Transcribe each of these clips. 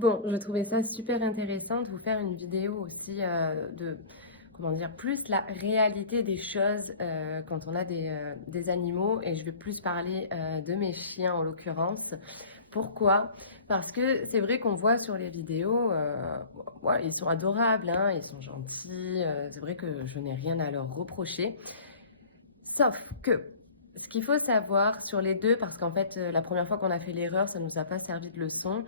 Bon, je trouvais ça super intéressant de vous faire une vidéo aussi, de comment dire? Plus la réalité des choses, quand on a des animaux et je vais plus parler, de mes chiens en l'occurrence. Pourquoi? Parce que c'est vrai qu'on voit sur les vidéos, voilà, ils sont adorables, hein, ils sont gentils, c'est vrai que je n'ai rien à leur reprocher. Sauf que, ce qu'il faut savoir sur les 2, parce qu'en fait, la première fois qu'on a fait l'erreur, ça nous a pas servi de leçon.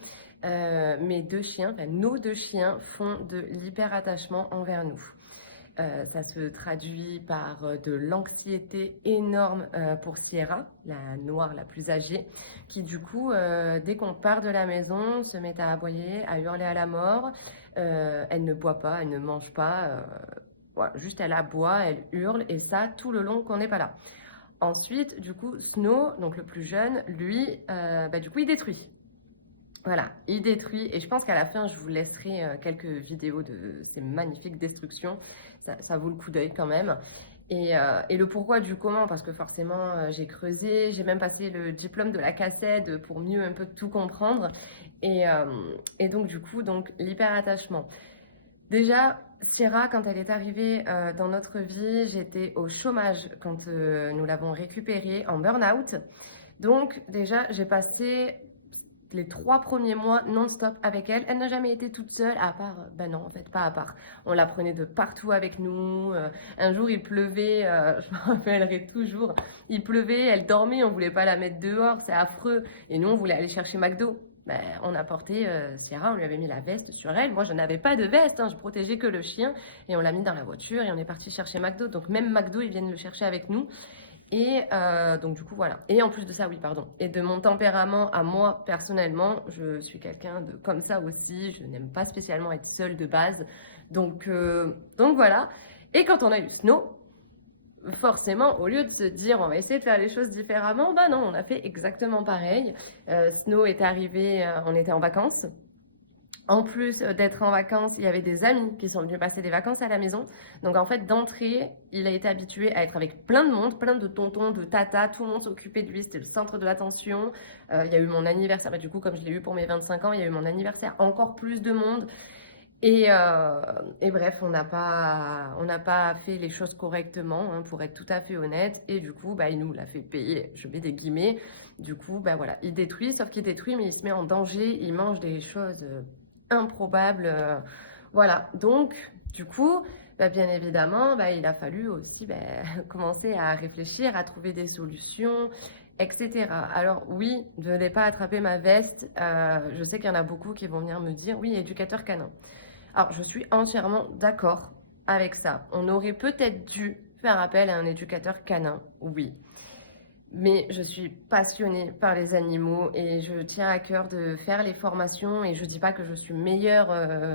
Mes 2 chiens, enfin nos 2 chiens font de l'hyperattachement envers nous. Ça se traduit par, de l'anxiété énorme, pour Sierra, la noire la plus âgée, qui du coup, dès qu'on part de la maison, se met à aboyer, à hurler à la mort. Elle ne boit pas, elle ne mange pas, voilà, juste elle aboie, elle hurle et ça tout le long qu'on n'est pas là. Ensuite, du coup, Snow, donc le plus jeune, lui, du coup, il détruit. Voilà, il détruit et je pense qu'à la fin, je vous laisserai, quelques vidéos de ces magnifiques destructions. Ça vaut le coup d'œil quand même et le pourquoi du comment, parce que forcément, j'ai creusé, j'ai même passé le diplôme de la cassette, pour mieux un peu tout comprendre et donc du coup, donc l'hyperattachement. Déjà, Sierra, quand elle est arrivée dans notre vie, j'étais au chômage quand nous l'avons récupérée en burn-out. Donc déjà, j'ai passé les 3 premiers mois non-stop avec elle. Elle n'a jamais été toute seule, à part, ben non, en fait, pas à part. On la prenait de partout avec nous. Un jour, il pleuvait, je me rappellerai toujours. Il pleuvait, elle dormait, on voulait pas la mettre dehors, c'est affreux. Et nous, on voulait aller chercher McDo. Ben, on a porté Sierra, on lui avait mis la veste sur elle. Moi, je n'avais pas de veste, hein, je protégeais que le chien. Et on l'a mis dans la voiture et on est parti chercher McDo. Donc même McDo, ils viennent le chercher avec nous. Et donc du coup, voilà. Et en plus de ça, oui, pardon. Et de mon tempérament à moi, personnellement, je suis quelqu'un de comme ça aussi. Je n'aime pas spécialement être seule de base. Donc voilà. Et quand on a eu Snow, forcément, au lieu de se dire on va essayer de faire les choses différemment, bah non, on a fait exactement pareil. Snow est arrivé, on était en vacances. En plus d'être en vacances, il y avait des amis qui sont venus passer des vacances à la maison. Donc en fait, d'entrée, il a été habitué à être avec plein de monde, plein de tontons, de tatas, tout le monde s'occupait de lui, c'était le centre de l'attention. Il y a eu mon anniversaire, du coup, comme je l'ai eu pour mes 25 ans, il y a eu mon anniversaire, encore plus de monde. Et bref, on n'a pas fait les choses correctement, hein, pour être tout à fait honnête. Et du coup, il nous l'a fait payer, je mets des guillemets. Du coup, voilà, il détruit, sauf qu'il détruit, mais il se met en danger, il mange des choses improbables. Voilà, donc, du coup, bien évidemment, il a fallu aussi commencer à réfléchir, à trouver des solutions, etc. Alors oui, je n'ai pas attrapé ma veste. Je sais qu'il y en a beaucoup qui vont venir me dire, oui, éducateur canin. Alors, je suis entièrement d'accord avec ça. On aurait peut-être dû faire appel à un éducateur canin, oui. Mais je suis passionnée par les animaux et je tiens à cœur de faire les formations et je dis pas que je suis meilleure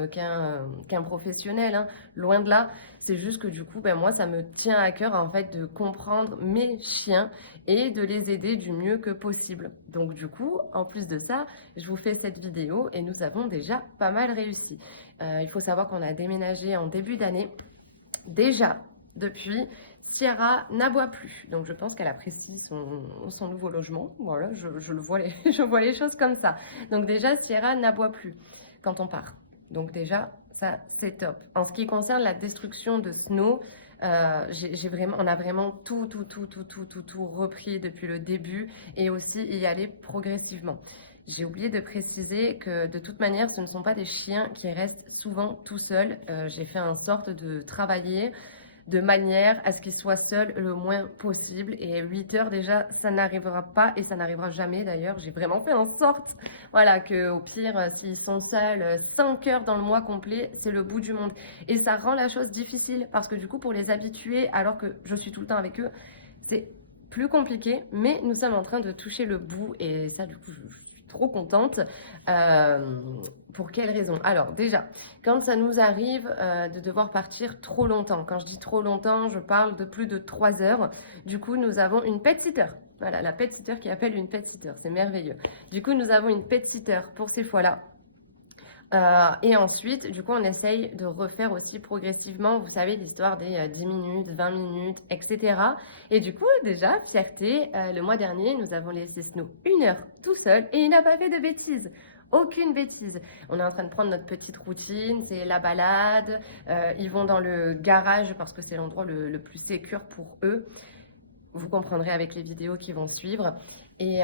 qu'un professionnel, hein, loin de là. C'est juste que du coup, moi, ça me tient à cœur en fait de comprendre mes chiens et de les aider du mieux que possible. Donc du coup, en plus de ça, je vous fais cette vidéo et nous avons déjà pas mal réussi. Il faut savoir qu'on a déménagé en début d'année. Déjà, depuis, Sierra n'aboie plus. Donc je pense qu'elle apprécie son nouveau logement. Voilà, je le vois je vois les choses comme ça. Donc déjà, Sierra n'aboie plus quand on part. Donc déjà, ça c'est top. En ce qui concerne la destruction de Snow, on a vraiment tout repris depuis le début et aussi y aller progressivement. J'ai oublié de préciser que de toute manière, ce ne sont pas des chiens qui restent souvent tout seuls. J'ai fait en sorte de travailler de manière à ce qu'ils soient seuls le moins possible. Et 8 heures déjà, ça n'arrivera pas et ça n'arrivera jamais d'ailleurs. J'ai vraiment fait en sorte, voilà, que au pire, s'ils sont seuls 5 heures dans le mois complet, c'est le bout du monde. Et ça rend la chose difficile parce que du coup, pour les habituer, alors que je suis tout le temps avec eux, c'est plus compliqué. Mais nous sommes en train de toucher le bout et ça, du coup, je suis trop contente. Pour quelles raisons? Alors déjà, quand ça nous arrive de devoir partir trop longtemps, quand je dis trop longtemps, je parle de plus de 3 heures. Du coup, nous avons une pet sitter. Voilà, la pet sitter qui appelle une pet sitter, c'est merveilleux. Du coup, nous avons une pet sitter pour ces fois-là. Et ensuite, du coup, on essaye de refaire aussi progressivement, vous savez, l'histoire des 10 minutes, 20 minutes, etc. Et du coup, déjà, fierté, le mois dernier, nous avons laissé Snow 1 heure tout seul et il n'a pas fait de bêtises. aucune bêtise. On est en train de prendre notre petite routine, c'est la balade, ils vont dans le garage parce que c'est l'endroit le plus sécure pour eux. Vous comprendrez avec les vidéos qui vont suivre. Et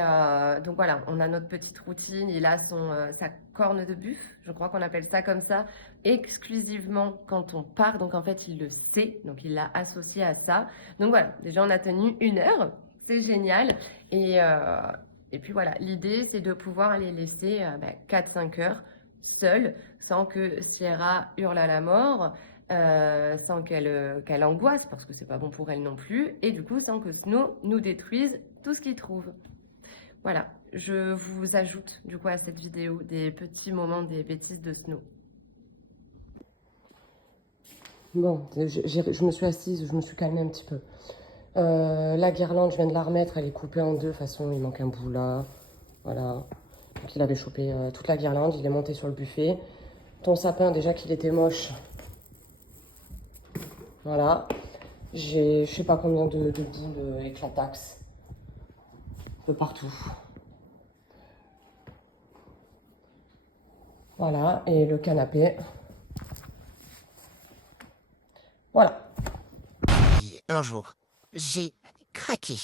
donc voilà, on a notre petite routine. Il a sa corne de buffle, je crois qu'on appelle ça comme ça, exclusivement quand on part. Donc en fait, il le sait, donc il l'a associé à ça. Donc voilà, déjà on a tenu 1 heure, c'est génial. Et puis voilà, l'idée c'est de pouvoir les laisser 4-5 heures seuls, sans que Sierra hurle à la mort. Sans qu'elle angoisse, parce que c'est pas bon pour elle non plus, et du coup sans que Snow nous détruise tout ce qu'il trouve. Voilà, je vous ajoute du coup à cette vidéo des petits moments des bêtises de Snow. Bon, je me suis assise, je me suis calmée un petit peu. La guirlande, je viens de la remettre, elle est coupée en 2, de toute façon il manque un bout là, voilà. Donc il avait chopé toute la guirlande, il est monté sur le buffet. Ton sapin, déjà qu'il était moche, voilà. J'ai je sais pas combien de boules éclatax de partout. Voilà, et le canapé. Voilà. Un jour, j'ai craqué.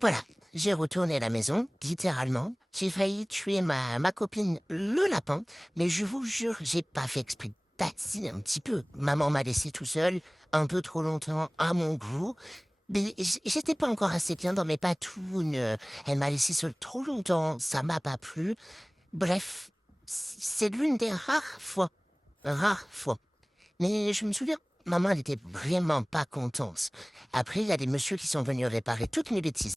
Voilà, j'ai retourné à la maison, littéralement. J'ai failli tuer ma copine, le lapin, mais je vous jure, j'ai pas fait exprès. Bah, si, un petit peu. Maman m'a laissé tout seul, un peu trop longtemps, à mon goût. Mais j'étais pas encore assez bien dans mes patounes. Elle m'a laissé seul trop longtemps, ça m'a pas plu. Bref, c'est l'une des rares fois. Mais je me souviens, maman, elle était vraiment pas contente. Après, il y a des messieurs qui sont venus réparer toutes mes bêtises.